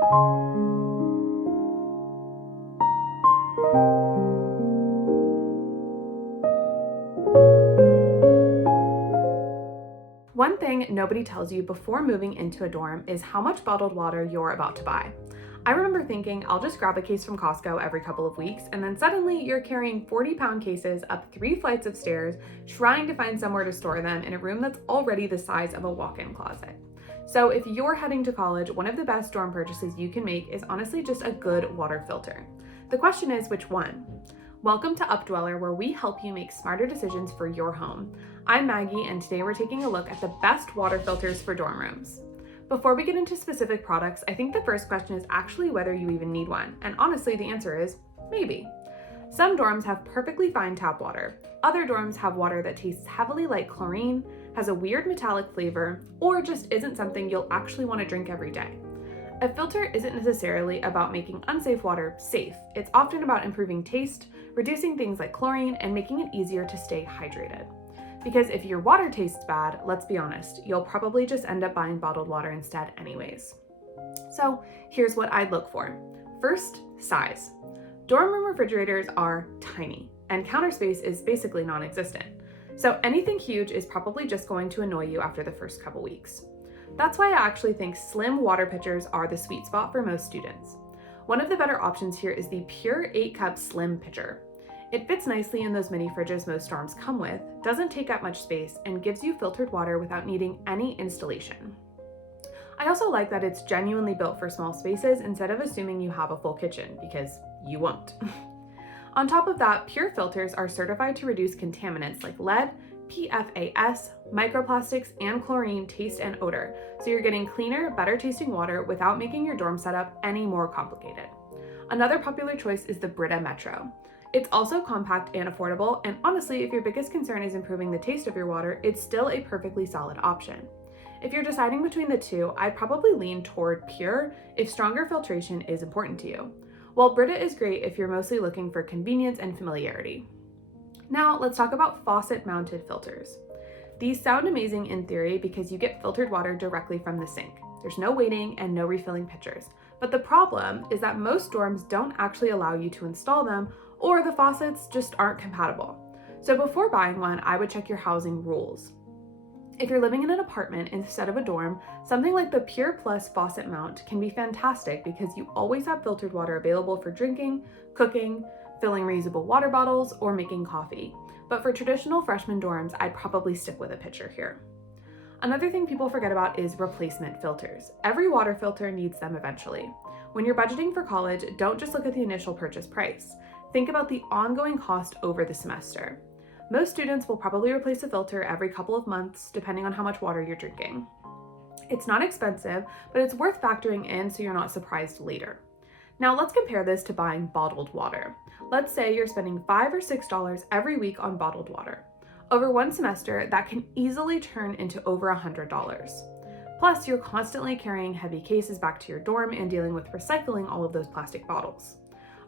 One thing nobody tells you before moving into a dorm is how much bottled water you're about to buy. I remember thinking I'll just grab a case from Costco every couple of weeks, and then suddenly you're carrying 40-pound cases up 3 flights of stairs, trying to find somewhere to store them in a room that's already the size of a walk-in closet. So if you're heading to college, one of the best dorm purchases you can make is honestly just a good water filter. The question is, which one? Welcome to Updweller, where we help you make smarter decisions for your home. I'm Maggie, and today we're taking a look at the best water filters for dorm rooms. Before we get into specific products, I think the first question is actually whether you even need one, and honestly the answer is maybe. Some dorms have perfectly fine tap water. Other dorms have water that tastes heavily like chlorine, has a weird metallic flavor, or just isn't something you'll actually want to drink every day. A filter isn't necessarily about making unsafe water safe. It's often about improving taste, reducing things like chlorine, and making it easier to stay hydrated. Because if your water tastes bad, let's be honest, you'll probably just end up buying bottled water instead anyways. So here's what I'd look for. First, size. Dorm room refrigerators are tiny, and counter space is basically non-existent. So anything huge is probably just going to annoy you after the first couple weeks. That's why I actually think slim water pitchers are the sweet spot for most students. One of the better options here is the PUR 8-cup slim pitcher. It fits nicely in those mini fridges most dorms come with, doesn't take up much space, and gives you filtered water without needing any installation. I also like that it's genuinely built for small spaces instead of assuming you have a full kitchen, because you won't. On top of that, PUR filters are certified to reduce contaminants like lead, PFAS, microplastics, and chlorine taste and odor, so you're getting cleaner, better tasting water without making your dorm setup any more complicated. Another popular choice is the Brita Metro. It's also compact and affordable, and honestly, if your biggest concern is improving the taste of your water, it's still a perfectly solid option. If you're deciding between the two, I'd probably lean toward PUR if stronger filtration is important to you, while Brita is great if you're mostly looking for convenience and familiarity. Now, let's talk about faucet-mounted filters. These sound amazing in theory because you get filtered water directly from the sink. There's no waiting and no refilling pitchers. But the problem is that most dorms don't actually allow you to install them, or the faucets just aren't compatible. So before buying one, I would check your housing rules. If you're living in an apartment instead of a dorm, something like the PUR PLUS Faucet Mount can be fantastic because you always have filtered water available for drinking, cooking, filling reusable water bottles, or making coffee. But for traditional freshman dorms, I'd probably stick with a pitcher here. Another thing people forget about is replacement filters. Every water filter needs them eventually. When you're budgeting for college, don't just look at the initial purchase price. Think about the ongoing cost over the semester. Most students will probably replace a filter every couple of months, depending on how much water you're drinking. It's not expensive, but it's worth factoring in so you're not surprised later. Now let's compare this to buying bottled water. Let's say you're spending $5 or $6 every week on bottled water. Over one semester, that can easily turn into over $100. Plus, you're constantly carrying heavy cases back to your dorm and dealing with recycling all of those plastic bottles.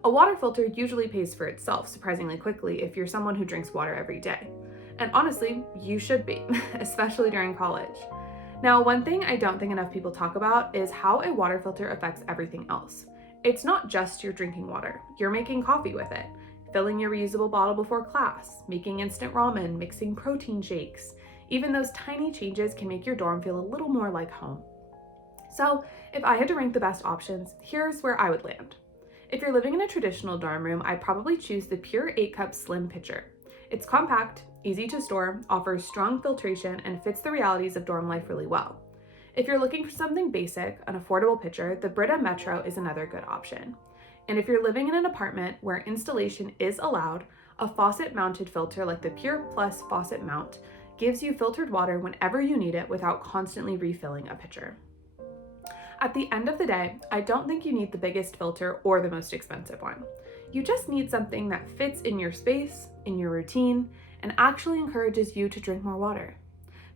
A water filter usually pays for itself surprisingly quickly if you're someone who drinks water every day. And honestly, you should be, especially during college. Now, one thing I don't think enough people talk about is how a water filter affects everything else. It's not just your drinking water. You're making coffee with it, filling your reusable bottle before class, making instant ramen, mixing protein shakes. Even those tiny changes can make your dorm feel a little more like home. So if I had to rank the best options, here's where I would land. If you're living in a traditional dorm room, I'd probably choose the PUR 8-cup slim pitcher. It's compact, easy to store, offers strong filtration, and fits the realities of dorm life really well. If you're looking for something basic, an affordable pitcher, the Brita Metro is another good option. And if you're living in an apartment where installation is allowed, a faucet-mounted filter like the PUR PLUS Faucet Mount gives you filtered water whenever you need it without constantly refilling a pitcher. At the end of the day, I don't think you need the biggest filter or the most expensive one. You just need something that fits in your space, in your routine, and actually encourages you to drink more water.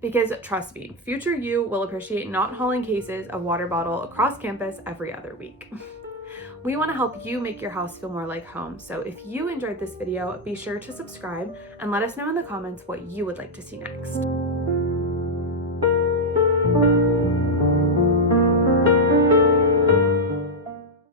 Because trust me, future you will appreciate not hauling cases of water bottle across campus every other week. We want to help you make your house feel more like home, so if you enjoyed this video, be sure to subscribe and let us know in the comments what you would like to see next.